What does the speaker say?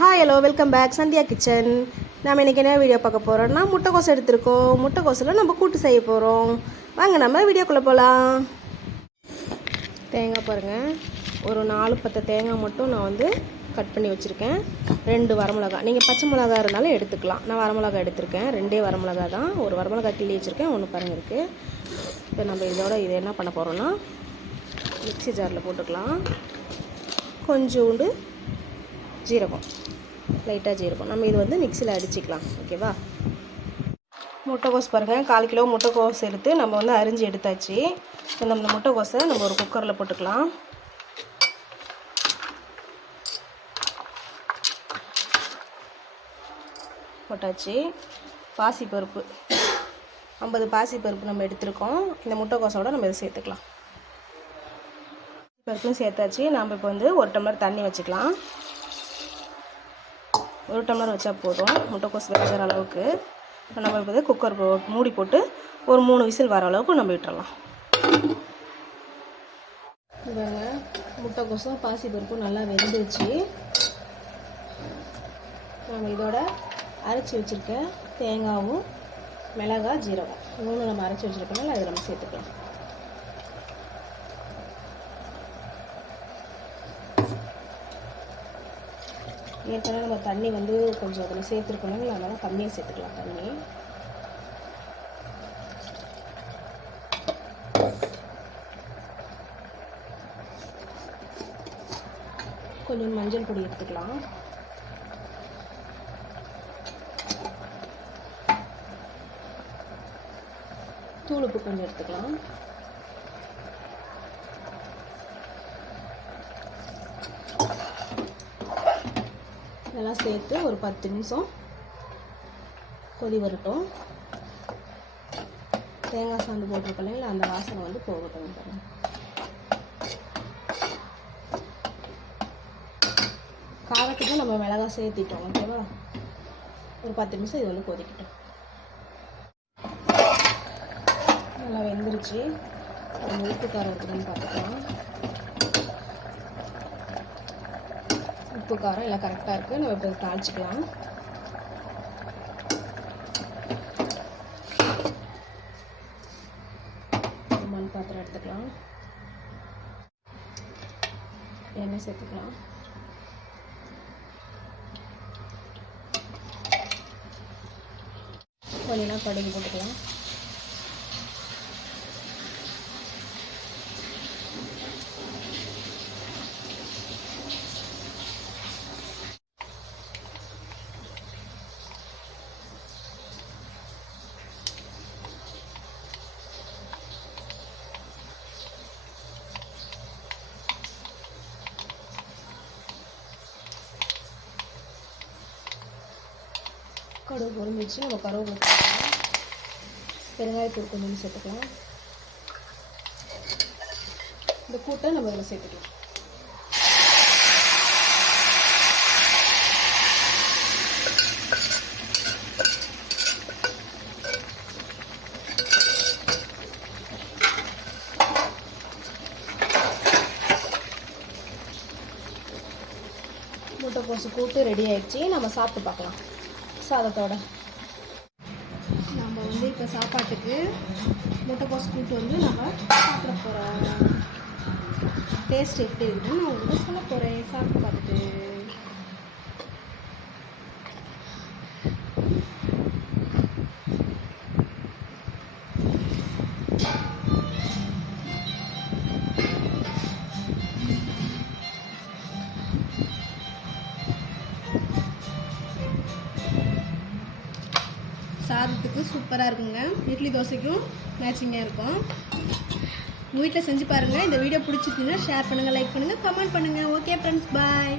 Hi hello welcome back Sandhya kitchen நம்ம இன்றைக்கி என்ன வீடியோ பார்க்க போகிறோம்னா முட்டைக்கோஸ் எடுத்திருக்கோம். முட்டைக்கோஸில் நம்ம கூட்டு செய்ய போகிறோம் வாங்க நம்ம வீடியோக்குள்ளே போகலாம் தேங்காய் பாருங்கள் ஒரு நாலு பத்து தேங்காய் மட்டும் நான் வந்து கட் பண்ணி வச்சுருக்கேன். ரெண்டு வரமிளகா நீங்கள் பச்சை மிளகா இருந்தாலும் எடுத்துக்கலாம். நான் வரமிளகா எடுத்திருக்கேன். ரெண்டே வரமிளகா தான். ஒரு வரமிளகா கிள்ளி வச்சுருக்கேன். ஒன்று பாருங்கள் இருக்குது இப்போ நம்ம இதோட இது என்ன பண்ண போகிறோன்னா மிக்ஸி ஜாரில் போட்டுக்கலாம். கொஞ்சோண்டு ஜீரகம். லைட்டாக ஜீரகம். நம்ம இது வந்து மிக்சியில் அடிச்சுக்கலாம். ஓகேவா? முட்டைக்கோஸ் பாருங்கள் கால் கிலோ முட்டைக்கோஸ் எடுத்து நம்ம வந்து அரிஞ்சு எடுத்தாச்சு. இப்போ நம்ம இந்த முட்டைக்கோஸை நம்ம ஒரு குக்கரில் போட்டுக்கலாம். போட்டாச்சு. பாசிப்பருப்பு. ஐம்பது பாசிப்பருப்பு நம்ம எடுத்திருக்கோம். இந்த முட்டைக்கோஸோட நம்ம இதை சேர்த்துக்கலாம். பருப்பும் சேர்த்தாச்சு. நம்ம இப்போ வந்து ஒரு டம்ளர் தண்ணி வச்சுக்கலாம். ஒரு டம்ளர் வச்சா போதும். முட்டைக்கோஸ் வேகிற அளவுக்கு. இப்போ நம்ம இப்போ வந்து குக்கர் மூடி போட்டு ஒரு மூணு விசில் வர அளவுக்கு நம்ம விட்டுறலாம். பாருங்க முட்டைக்கோசும் பாசி பருப்பும் நல்லா வெந்துச்சு நம்ம இதோட அரைச்சி வச்சுருக்க தேங்காவும் மிளகாய் ஜீரகம். மூணு நம்ம அரைச்சி வச்சுருக்கனால அதை நம்ம சேர்த்துக்கலாம். ஏற்கனவே நம்ம தண்ணி வந்து கொஞ்சம் அதில் சேர்த்துருக்கணும். அதனால் கம்மியாக சேர்த்துக்கலாம் தண்ணி. கொஞ்சம் மஞ்சள் பொடி எடுத்துக்கலாம். தூளுப்பு கொஞ்சம் எடுத்துக்கலாம். இதெல்லாம் சேர்த்து ஒரு பத்து நிமிஷம் கொதி வரட்டும். தேங்காய் சாந்து போட்டிருக்கோம் இல்லைங்களா அந்த வாசனை வந்து போகட்டும் பாருங்க. காரத்துக்கு நம்ம மிளகாய் சேர்த்திட்டோம் ஓகேவா? ஒரு பத்து நிமிஷம் இது வந்து கொதிக்கட்டும். நல்லா வெந்துருச்சு. ஒரு உப்பு காரம் இருக்குதுன்னு பார்த்துக்கலாம். உப்பு காரம் எல்லாம் கரெக்டாக இருக்குது நம்ம இப்போ தாளிச்சிக்கலாம். மண் பாத்திரம் எடுத்துக்கலாம். எண்ணெய் சேர்த்துக்கலாம். கொஞ்சம் கடுகு போட்டுக்கலாம். கடுகு பொறிஞ்சிச்சு நம்ம கருவேப்பிலை சேர்த்துக்கலாம் பெருங்காயத்தூள் கொஞ்சம் சேர்த்துக்கலாம். இந்த கூட்டை நம்ம இதில் சேர்த்துக்கலாம். முட்டைக்கோசு கூட்டு ரெடி ஆயிடுச்சு. நம்ம சாப்பிட்டு பார்க்கலாம். சாதத்தோட. நம்ம வந்து இப்போ சாப்பாட்டுக்கு முட்டைக்கோஸ் கூட்டு வந்து நம்ம சாப்பிட போகிறோம் டேஸ்ட் எப்படி இருக்குன்னு நான் உங்களுக்கு சொல்ல போகிறேன் சாப்பிட்டு பார்த்துட்டு. சாதத்துக்கு சூப்பராக இருக்குங்க. இட்லி தோசைக்கும் மேட்சிங்காக இருக்கும். உங்கள் வீட்டில் செஞ்சு பாருங்கள் இந்த வீடியோ பிடிச்சிருக்குன்னா ஷேர் பண்ணுங்கள் லைக் பண்ணுங்கள் கமெண்ட் பண்ணுங்கள் ஓகே ஃப்ரெண்ட்ஸ் பாய்